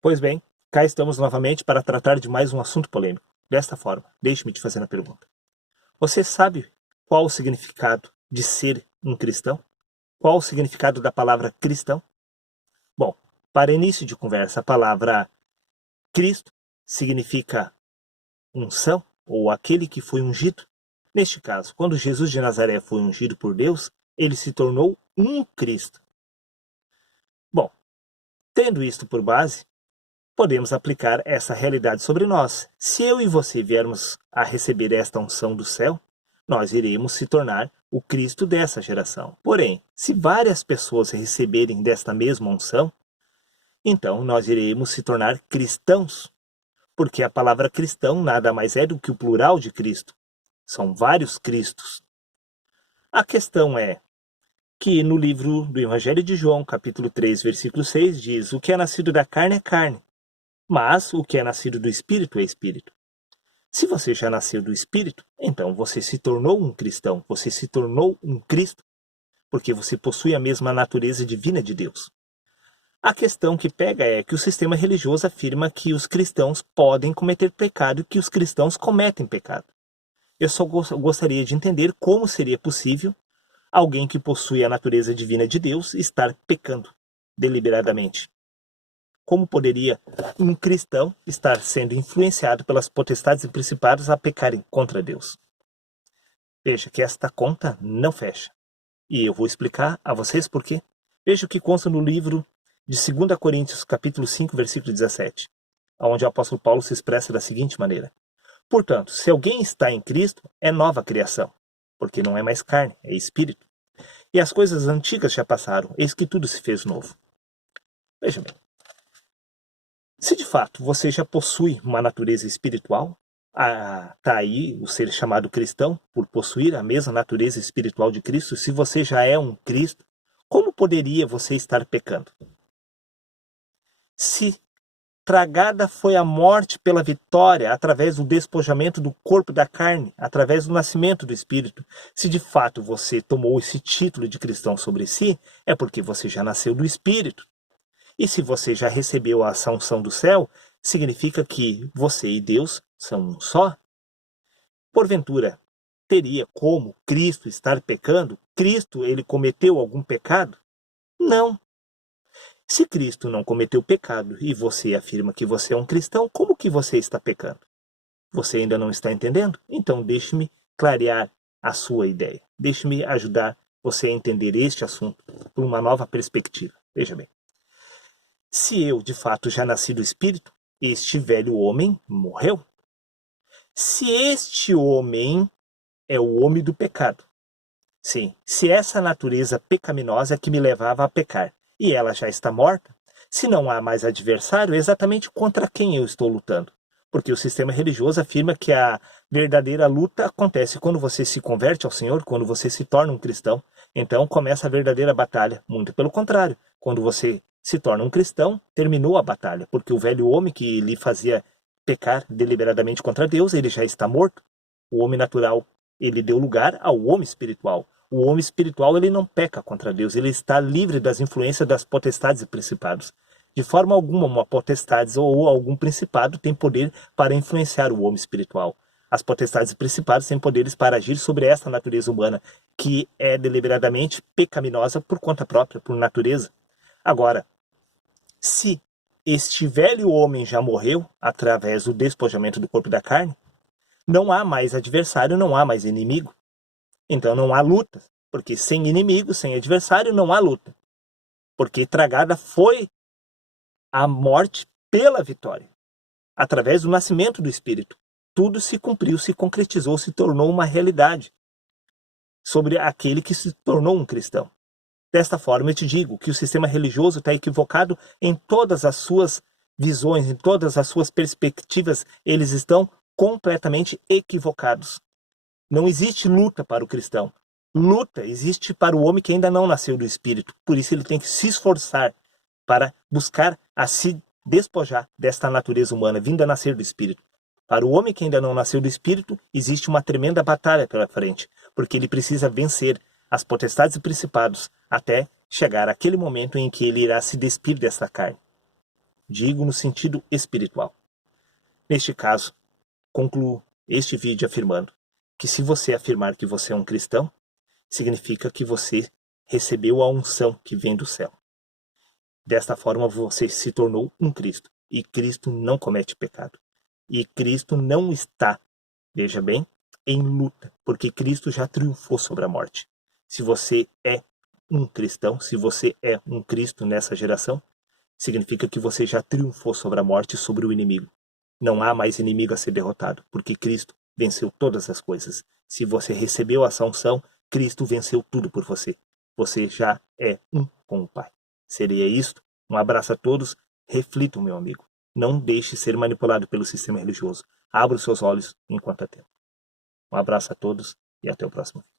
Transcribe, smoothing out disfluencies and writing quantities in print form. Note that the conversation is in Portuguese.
Pois bem, cá estamos novamente para tratar de mais um assunto polêmico. Desta forma, deixe-me te fazer uma pergunta. Você sabe qual o significado de ser um cristão? Qual o significado da palavra cristão? Bom, para início de conversa, a palavra Cristo significa unção ou aquele que foi ungido. Neste caso, quando Jesus de Nazaré foi ungido por Deus, ele se tornou um Cristo. Bom, tendo isto por base, podemos aplicar essa realidade sobre nós. Se eu e você viermos a receber esta unção do céu, nós iremos se tornar o Cristo dessa geração. Porém, se várias pessoas receberem desta mesma unção, então nós iremos se tornar cristãos, porque a palavra cristão nada mais é do que o plural de Cristo. São vários Cristos. A questão é que no livro do Evangelho de João, capítulo 3, versículo 6, diz: o que é nascido da carne é carne, mas o que é nascido do Espírito é Espírito. Se você já nasceu do Espírito, então você se tornou um cristão, você se tornou um Cristo, porque você possui a mesma natureza divina de Deus. A questão que pega é que o sistema religioso afirma que os cristãos podem cometer pecado e que os cristãos cometem pecado. Eu só gostaria de entender como seria possível alguém que possui a natureza divina de Deus estar pecando deliberadamente. Como poderia um cristão estar sendo influenciado pelas potestades e principados a pecarem contra Deus? Veja que esta conta não fecha. E eu vou explicar a vocês por quê. Veja o que consta no livro de 2 Coríntios, capítulo 5, versículo 17, onde o apóstolo Paulo se expressa da seguinte maneira: portanto, se alguém está em Cristo, é nova criação, porque não é mais carne, é espírito. E as coisas antigas já passaram, eis que tudo se fez novo. Veja bem, se de fato você já possui uma natureza espiritual, está aí o ser chamado cristão, por possuir a mesma natureza espiritual de Cristo. Se você já é um Cristo, como poderia você estar pecando? Se tragada foi a morte pela vitória, através do despojamento do corpo e da carne, através do nascimento do Espírito, se de fato você tomou esse título de cristão sobre si, é porque você já nasceu do Espírito. E se você já recebeu a unção do céu, significa que você e Deus são um só. Porventura, teria como Cristo estar pecando? Cristo, ele cometeu algum pecado? Não. Se Cristo não cometeu pecado e você afirma que você é um cristão, como que você está pecando? Você ainda não está entendendo? Então deixe-me clarear a sua ideia. Deixe-me ajudar você a entender este assunto por uma nova perspectiva. Veja bem. Se eu, de fato, já nasci do Espírito, este velho homem morreu. Se este homem é o homem do pecado, sim, se essa natureza pecaminosa que me levava a pecar, e ela já está morta, se não há mais adversário, é exatamente contra quem eu estou lutando. Porque o sistema religioso afirma que a verdadeira luta acontece quando você se converte ao Senhor, quando você se torna um cristão. Então começa a verdadeira batalha. Muito pelo contrário, quando você se torna um cristão, terminou a batalha, porque o velho homem que lhe fazia pecar deliberadamente contra Deus, ele já está morto. O homem natural, ele deu lugar ao homem espiritual. O homem espiritual, ele não peca contra Deus, ele está livre das influências das potestades e principados. De forma alguma, uma potestade ou algum principado tem poder para influenciar o homem espiritual. As potestades e principados têm poderes para agir sobre esta natureza humana, que é deliberadamente pecaminosa por conta própria, por natureza. Agora, se este velho homem já morreu através do despojamento do corpo e da carne, não há mais adversário, não há mais inimigo. Então não há luta, porque sem inimigo, sem adversário, não há luta. Porque tragada foi a morte pela vitória, através do nascimento do Espírito. Tudo se cumpriu, se concretizou, se tornou uma realidade sobre aquele que se tornou um cristão. Desta forma eu te digo que o sistema religioso está equivocado em todas as suas visões, em todas as suas perspectivas, eles estão completamente equivocados. Não existe luta para o cristão. Luta existe para o homem que ainda não nasceu do Espírito. Por isso ele tem que se esforçar para buscar a se despojar desta natureza humana, vinda a nascer do Espírito. Para o homem que ainda não nasceu do Espírito, existe uma tremenda batalha pela frente, porque ele precisa vencer as potestades e principados até chegar àquele momento em que ele irá se despir desta carne. Digo no sentido espiritual. Neste caso, concluo este vídeo afirmando que se você afirmar que você é um cristão, significa que você recebeu a unção que vem do céu. Desta forma você se tornou um Cristo. E Cristo não comete pecado. E Cristo não está, veja bem, em luta, porque Cristo já triunfou sobre a morte. Se você é um cristão, se você é um Cristo nessa geração, significa que você já triunfou sobre a morte e sobre o inimigo. Não há mais inimigo a ser derrotado, porque Cristo venceu todas as coisas. Se você recebeu essa unção, Cristo venceu tudo por você. Você já é um com o Pai. Seria isto? Um abraço a todos. Reflitam, meu amigo. Não deixe ser manipulado pelo sistema religioso. Abra os seus olhos enquanto há tempo. Um abraço a todos e até o próximo vídeo.